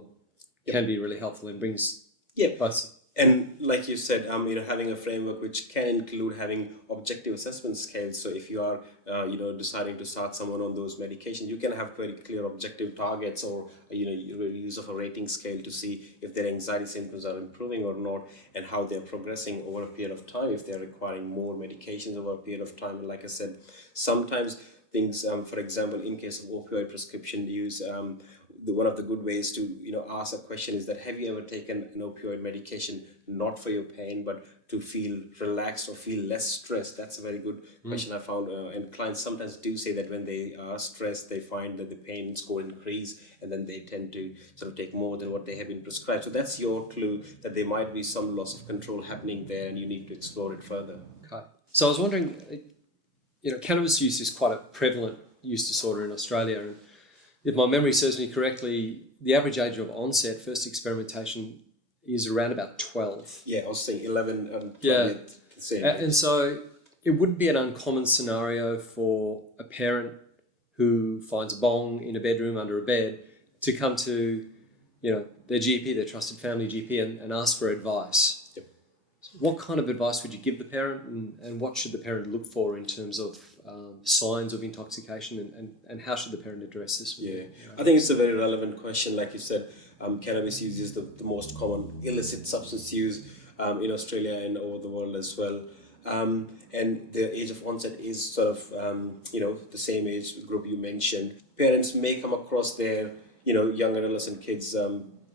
can be really helpful and brings both. And like you said, having a framework which can include having objective assessment scales. So if you are, deciding to start someone on those medications, you can have very clear objective targets, or use of a rating scale to see if their anxiety symptoms are improving or not, and how they're progressing over a period of time, if they're requiring more medications over a period of time. And like I said, sometimes things, for example, in case of opioid prescription use, one of the good ways to ask a question is that, have you ever taken an opioid medication not for your pain but to feel relaxed or feel less stressed? That's a very good question I found, and clients sometimes do say that when they are stressed, they find that the pain score increase, and then they tend to sort of take more than what they have been prescribed. So that's your clue that there might be some loss of control happening there, and you need to explore it further. Okay. So I was wondering, cannabis use is quite a prevalent use disorder in Australia, and if my memory serves me correctly, the average age of onset, first experimentation, is around about 12. Yeah, I was saying 11. And so it wouldn't be an uncommon scenario for a parent who finds a bong in a bedroom under a bed to come to, their GP, their trusted family GP, and ask for advice. Yep. So what kind of advice would you give the parent, and what should the parent look for in terms of signs of intoxication, and how should the parent address this? I think it's a very relevant question. Like you said, cannabis use is the most common illicit substance use in Australia and over the world as well. And the age of onset is sort of, the same age group you mentioned. Parents may come across their, young adolescent kids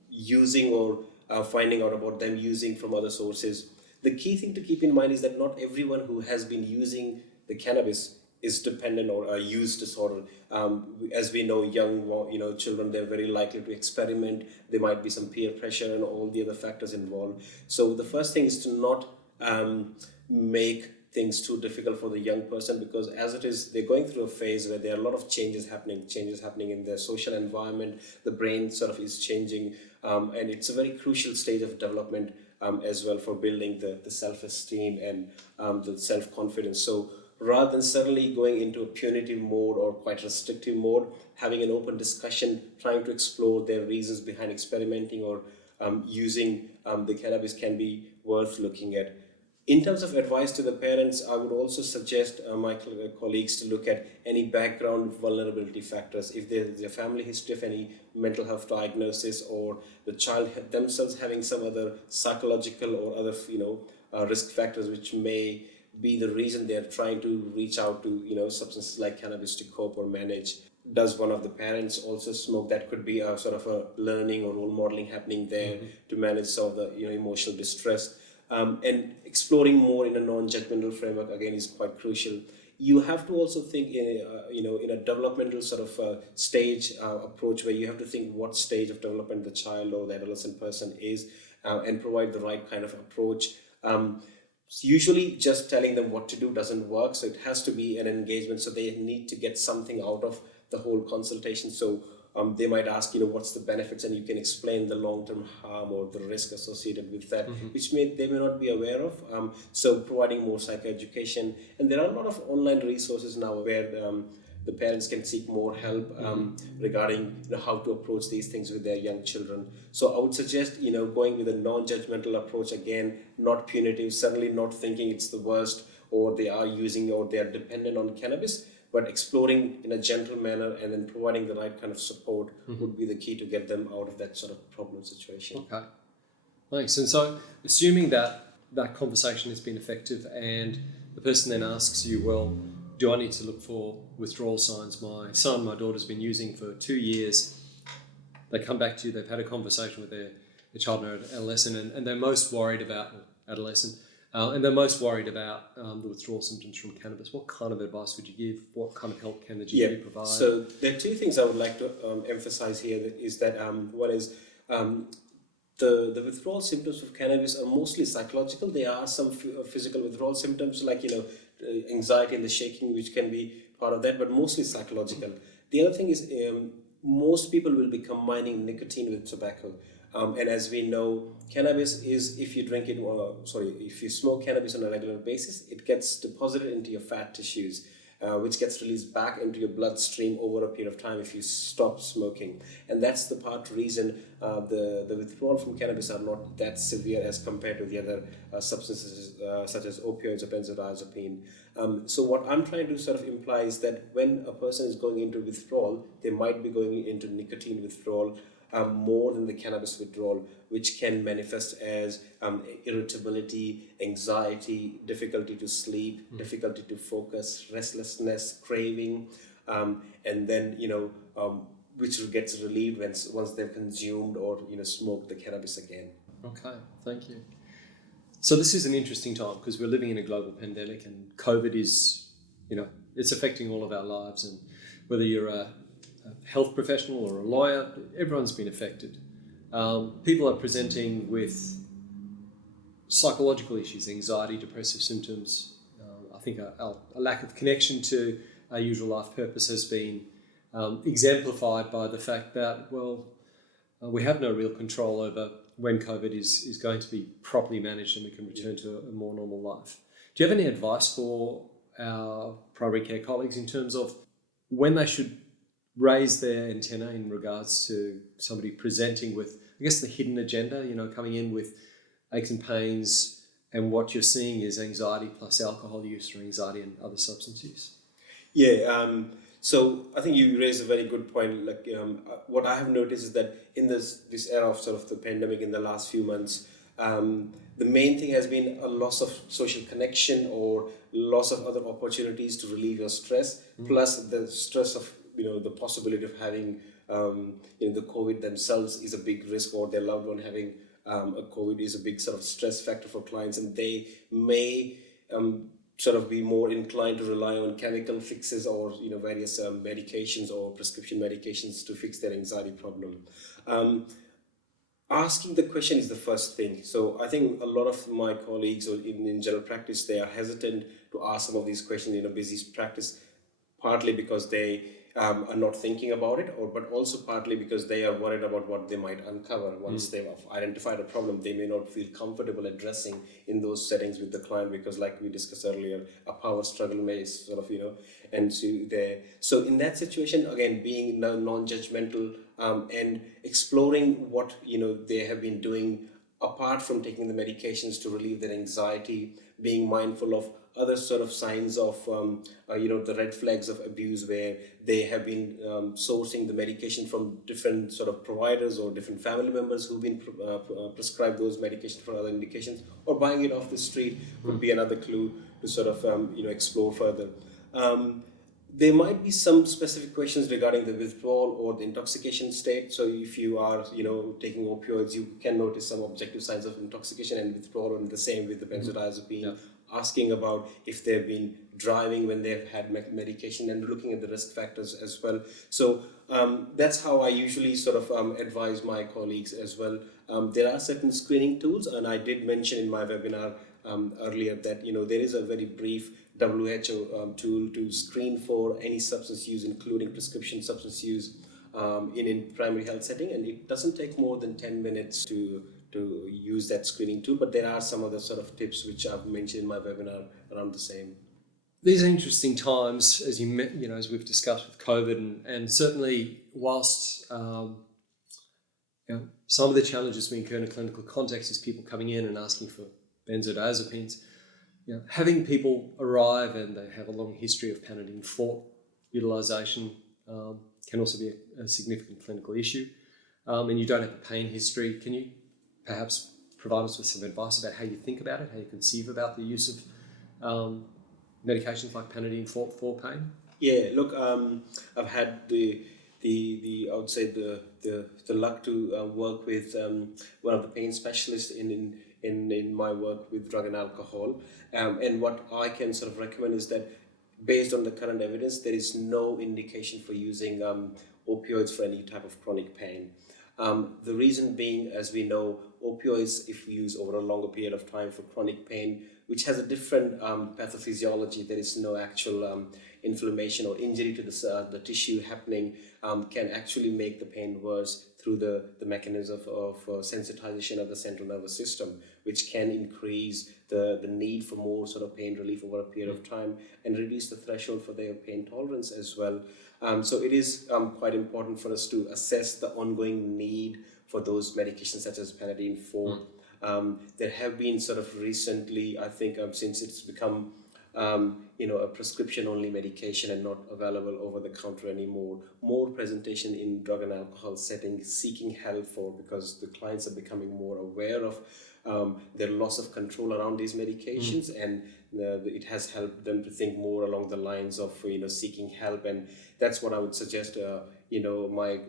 using or finding out about them using from other sources. The key thing to keep in mind is that not everyone who has been using the cannabis is dependent or a use disorder. As we know, young children, they're very likely to experiment. There might be some peer pressure and all the other factors involved. So the first thing is to not make things too difficult for the young person, because as it is, they're going through a phase where there are a lot of changes happening in their social environment. The brain sort of is changing, and it's a very crucial stage of development as well for building the self-esteem and the self-confidence. So rather than suddenly going into a punitive mode or quite restrictive mode, having an open discussion, trying to explore their reasons behind experimenting or using the cannabis can be worth looking at. In terms of advice to the parents, I would also suggest my colleagues to look at any background vulnerability factors. If there's a family history of any mental health diagnosis, or the child themselves having some other psychological or other risk factors which may be the reason they're trying to reach out to substances like cannabis to cope or manage. Does one of the parents also smoke? That could be a sort of a learning or role modeling happening there to manage some of the emotional distress. And exploring more in a non-judgmental framework again is quite crucial. You have to also think in a developmental sort of stage approach, where you have to think what stage of development the child or the adolescent person is, and provide the right kind of approach. Usually just telling them what to do doesn't work, so it has to be an engagement. So they need to get something out of the whole consultation. So they might ask, what's the benefits, and you can explain the long-term harm or the risk associated with that, which they may not be aware of. So providing more psychoeducation, and there are a lot of online resources now where the parents can seek more help regarding how to approach these things with their young children. So I would suggest going with a non-judgmental approach, again, not punitive, certainly not thinking it's the worst, or they are using or they are dependent on cannabis, but exploring in a gentle manner and then providing the right kind of support would be the key to get them out of that sort of problem situation. Okay. Thanks. And so, assuming that that conversation has been effective and the person then asks you, well, do I need to look for withdrawal signs? My son, my daughter's been using for 2 years. They come back to you, they've had a conversation with their child or adolescent, and they're most worried about, adolescent, and they're most worried about the withdrawal symptoms from cannabis. What kind of advice would you give? What kind of help can the GP provide? So there are two things I would like to emphasize here. Is that one is the withdrawal symptoms of cannabis are mostly psychological. There are some physical withdrawal symptoms like anxiety and the shaking, which can be part of that, but mostly psychological. The other thing is most people will be combining nicotine with tobacco. And as we know, cannabis is, if you drink it, if you smoke cannabis on a regular basis, it gets deposited into your fat tissues, which gets released back into your bloodstream over a period of time if you stop smoking. And that's the reason the withdrawal from cannabis are not that severe as compared to the other substances such as opioids or benzodiazepine. So what I'm trying to sort of imply is that when a person is going into withdrawal, they might be going into nicotine withdrawal more than the cannabis withdrawal, which can manifest as irritability, anxiety, difficulty to sleep, difficulty to focus, restlessness, craving, and then which gets relieved once they've consumed or smoked the cannabis again. Okay, thank you. So this is an interesting time because we're living in a global pandemic, and COVID is, it's affecting all of our lives, and whether you're a health professional or a lawyer, everyone's been affected. People are presenting with psychological issues, anxiety, depressive symptoms. I think a lack of connection to our usual life purpose has been exemplified by the fact that, we have no real control over when COVID is going to be properly managed and we can return to a more normal life. Do you have any advice for our primary care colleagues in terms of when they should raise their antenna in regards to somebody presenting with, I guess, the hidden agenda, coming in with aches and pains, and what you're seeing is anxiety plus alcohol use or anxiety and other substance use? So I think you raised a very good point. What I have noticed is that in this era of sort of the pandemic in the last few months, the main thing has been a loss of social connection or loss of other opportunities to relieve your stress, plus the stress of the possibility of having the COVID themselves is a big risk, or their loved one having a COVID is a big sort of stress factor for clients, and they may sort of be more inclined to rely on chemical fixes or various medications or prescription medications to fix their anxiety problem. Asking the question is the first thing. So I think a lot of my colleagues or in general practice, they are hesitant to ask some of these questions in a busy practice, partly because they are not thinking about it, but also partly because they are worried about what they might uncover once they've identified a problem. They may not feel comfortable addressing in those settings with the client because, like we discussed earlier, a power struggle may sort of ensue there. So in that situation, again, being non-judgmental and exploring what they have been doing apart from taking the medications to relieve their anxiety, being mindful of other sort of signs of the red flags of abuse, where they have been sourcing the medication from different sort of providers or different family members who've been prescribed those medications for other indications, or buying it off the street would be another clue to sort of explore further. There might be some specific questions regarding the withdrawal or the intoxication state. So if you are, taking opioids, you can notice some objective signs of intoxication and withdrawal, and the same with the benzodiazepine. Asking about if they've been driving when they've had medication, and looking at the risk factors as well. So that's how I usually sort of advise my colleagues as well. There are certain screening tools, and I did mention in my webinar earlier that there is a very brief WHO tool to screen for any substance use, including prescription substance use in primary health setting, and it doesn't take more than 10 minutes to use that screening tool, but there are some other sort of tips which I've mentioned in my webinar around the same. These are interesting times, as as we've discussed with COVID, and certainly whilst some of the challenges we incur in a clinical context is people coming in and asking for benzodiazepines. Having people arrive and they have a long history of Panadine Forte utilisation can also be a significant clinical issue, and you don't have a pain history. Can you perhaps provide us with some advice about how you think about it, how you conceive about the use of medications like Panadine for pain? Yeah, look, I've had the I would say the luck to work with one of the pain specialists in my work with drug and alcohol, and what I can sort of recommend is that based on the current evidence, there is no indication for using opioids for any type of chronic pain. The reason being, as we know, opioids, if we use over a longer period of time for chronic pain, which has a different pathophysiology, there is no actual inflammation or injury to the tissue happening, can actually make the pain worse through the mechanism of sensitization of the central nervous system, which can increase the need for more sort of pain relief over a period of time and reduce the threshold for their pain tolerance as well. So it is quite important for us to assess the ongoing need for those medications such as Panadine 4. There have been sort of recently, I think since it's become a prescription-only medication and not available over the counter anymore, more presentation in drug and alcohol settings seeking help for, because the clients are becoming more aware of their loss of control around these medications, and it has helped them to think more along the lines of seeking help. And that's what I would suggest my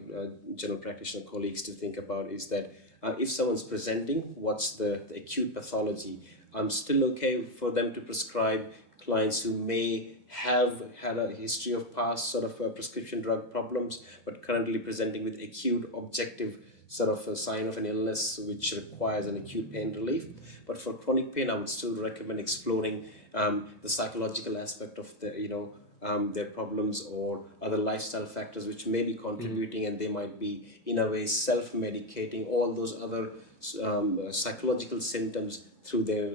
general practitioner colleagues to think about, is that if someone's presenting what's the acute pathology, I'm still okay for them to prescribe clients who may have had a history of past sort of prescription drug problems, but currently presenting with acute objective sort of a sign of an illness which requires an acute pain relief. But for chronic pain, I would still recommend exploring the psychological aspect of their problems or other lifestyle factors which may be contributing, and they might be in a way self-medicating all those other psychological symptoms through their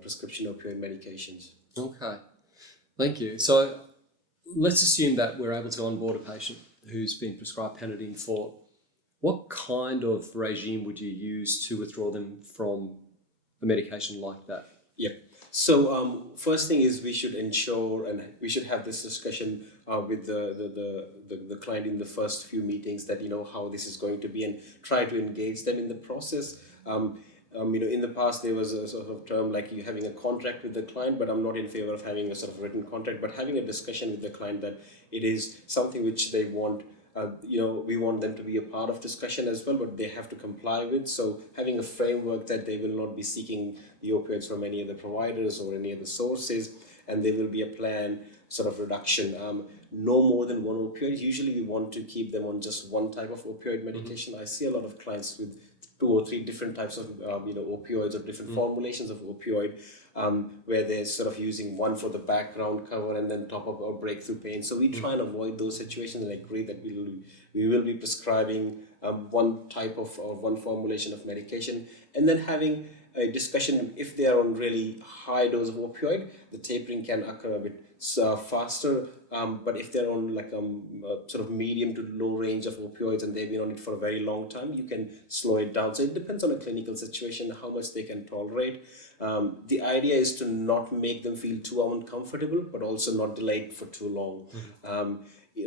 prescription opioid medications. Okay, thank you. So let's assume that we're able to onboard a patient who's been prescribed Panadine 4. What kind of regime would you use to withdraw them from a medication like that? Yep. So first thing is we should ensure, and we should have this discussion with the client in the first few meetings, that how this is going to be, and try to engage them in the process. In the past there was a sort of term like you having a contract with the client, but I'm not in favor of having a sort of written contract, but having a discussion with the client that it is something which they want. We want them to be a part of discussion as well, but they have to comply with. So having a framework that they will not be seeking the opioids from any of the providers or any of the sources, and there will be a plan sort of reduction. No more than one opioid. Usually we want to keep them on just one type of opioid medication. I see a lot of clients with 2 or 3 different types of opioids or different formulations of opioid, where they're sort of using one for the background cover and then top up or breakthrough pain. So we try and avoid those situations, and agree that we will be prescribing one type of or one formulation of medication, and then having a discussion. If they are on really high dose of opioid, the tapering can occur a bit faster, but if they're on like sort of medium to low range of opioids and they've been on it for a very long time, you can slow it down. So it depends on a clinical situation, how much they can tolerate. The idea is to not make them feel too uncomfortable, but also not delay it for too long.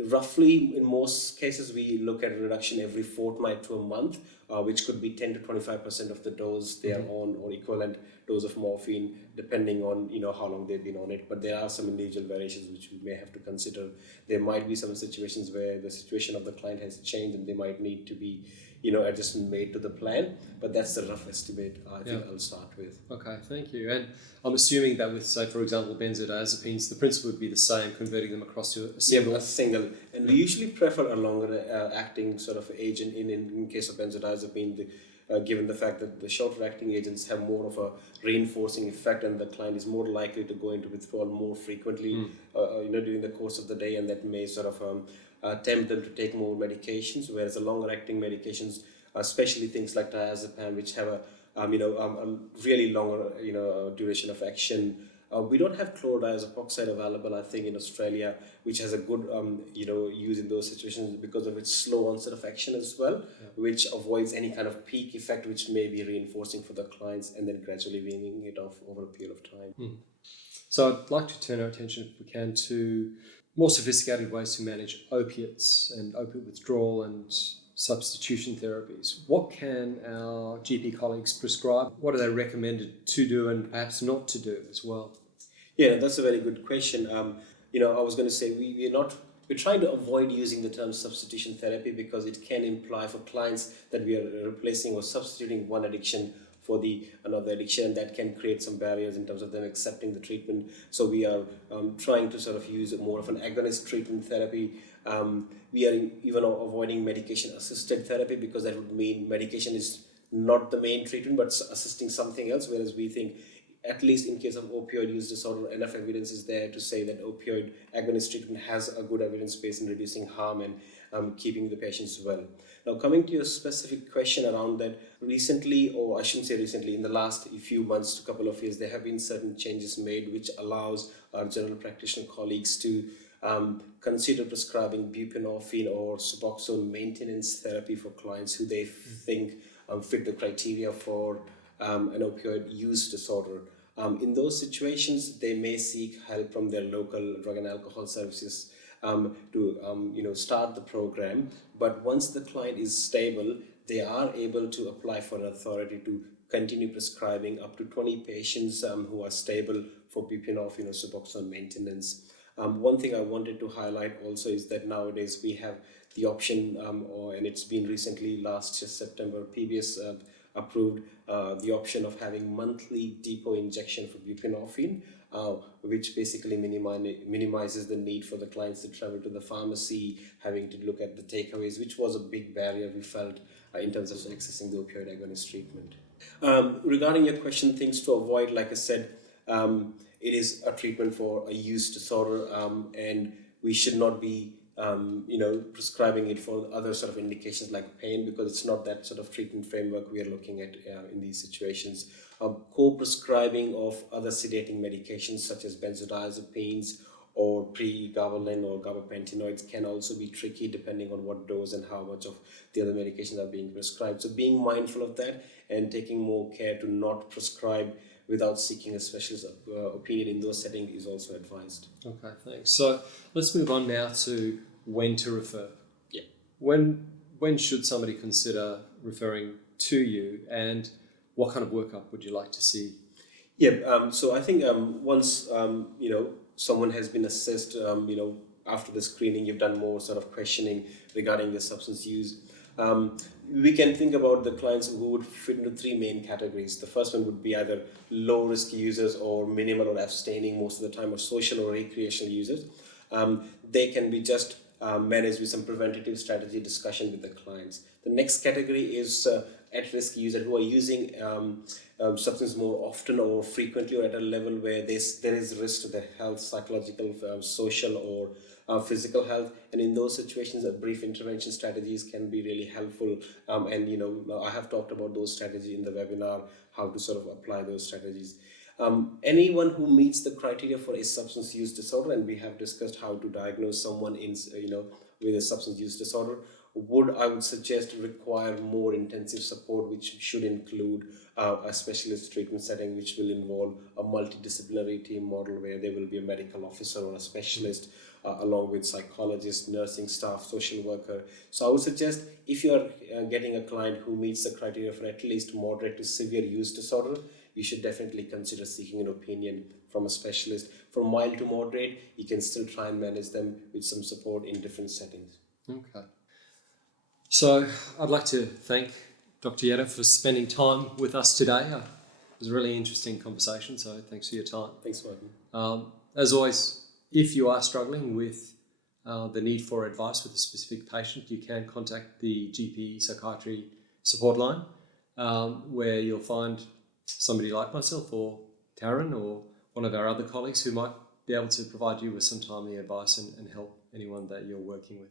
Roughly, in most cases, we look at a reduction every fortnight to a month, which could be 10 to 25% of the dose they are on, or equivalent dose of morphine, depending on how long they've been on it. But there are some individual variations which we may have to consider. There might be some situations where the situation of the client has changed and they might need to be adjustment made to the plan, but that's the rough estimate I think I'll start with. Okay, thank you. And I'm assuming that with, say, for example, benzodiazepines, the principle would be the same, converting them across to a single. Yeah, a single. And we usually prefer a longer acting sort of agent in case of benzodiazepine, given the fact that the shorter acting agents have more of a reinforcing effect, and the client is more likely to go into withdrawal more frequently during the course of the day, and that may sort of tempt them to take more medications, whereas the longer acting medications, especially things like diazepam, which have a really longer duration of action. We don't have chlorodiazepoxide available, I think, in Australia, which has a good use in those situations because of its slow onset of action as well, which avoids any kind of peak effect, which may be reinforcing for the clients, and then gradually weaning it off over a period of time. So I'd like to turn our attention, if we can, to more sophisticated ways to manage opiates and opiate withdrawal, and substitution therapies. What can our GP colleagues prescribe? What are they recommended to do and perhaps not to do as well? Yeah, that's a very good question. I was going to say we're trying to avoid using the term substitution therapy because it can imply for clients that we are replacing or substituting one addiction for another addiction, and that can create some barriers in terms of them accepting the treatment. So we are trying to sort of use more of an agonist treatment therapy. We are even avoiding medication-assisted therapy because that would mean medication is not the main treatment but assisting something else, whereas we think, at least in case of opioid use disorder, enough evidence is there to say that opioid agonist treatment has a good evidence base in reducing harm and keeping the patients well. Now, coming to your specific question around that, recently, or I shouldn't say recently, in the last few months to couple of years, there have been certain changes made which allows our general practitioner colleagues to consider prescribing buprenorphine or Suboxone maintenance therapy for clients who they think fit the criteria for an opioid use disorder. In those situations, they may seek help from their local drug and alcohol services to start the program. But once the client is stable, they are able to apply for an authority to continue prescribing up to 20 patients who are stable for buprenorphine or Suboxone maintenance. One thing I wanted to highlight also is that nowadays we have the option, and it's been recently, last September, PBS approved the option of having monthly depot injection for buprenorphine, which basically minimizes the need for the clients to travel to the pharmacy, having to look at the takeaways, which was a big barrier we felt in terms of accessing the opioid agonist treatment. Regarding your question, things to avoid, like I said, it is a treatment for a use disorder, and we should not be prescribing it for other sort of indications like pain, because it's not that sort of treatment framework we are looking at in these situations. Co-prescribing of other sedating medications such as benzodiazepines or pregabalin or gabapentinoids can also be tricky depending on what dose and how much of the other medications are being prescribed. So being mindful of that and taking more care to not prescribe without seeking a specialist opinion in those settings is also advised. Okay, thanks. So let's move on now to when to refer. Yeah. When should somebody consider referring to you, and what kind of workup would you like to see? Yeah, so I think once someone has been assessed, after the screening, you've done more sort of questioning regarding the substance use. We can think about the clients who would fit into three main categories. The first one would be either low-risk users or minimal or abstaining most of the time, or social or recreational users. They can be just managed with some preventative strategy discussion with the clients. The next category is at-risk users who are using substance more often or frequently, or at a level where there is risk to their health, psychological, social, or physical health. And in those situations, brief intervention strategies can be really helpful. I have talked about those strategies in the webinar, how to sort of apply those strategies. Anyone who meets the criteria for a substance use disorder, and we have discussed how to diagnose someone with a substance use disorder, I would suggest require more intensive support, which should include a specialist treatment setting, which will involve a multidisciplinary team model where there will be a medical officer or a specialist along with psychologists, nursing staff, social worker. So I would suggest, if you are getting a client who meets the criteria for at least moderate to severe use disorder, you should definitely consider seeking an opinion from a specialist. For mild to moderate, you can still try and manage them with some support in different settings. Okay. So I'd like to thank Dr. Yadav for spending time with us today. It was a really interesting conversation, so thanks for your time. Thanks, Martin. As always, if you are struggling with the need for advice with a specific patient, you can contact the GP Psychiatry support line, where you'll find somebody like myself or Tarun or one of our other colleagues who might be able to provide you with some timely advice and help anyone that you're working with.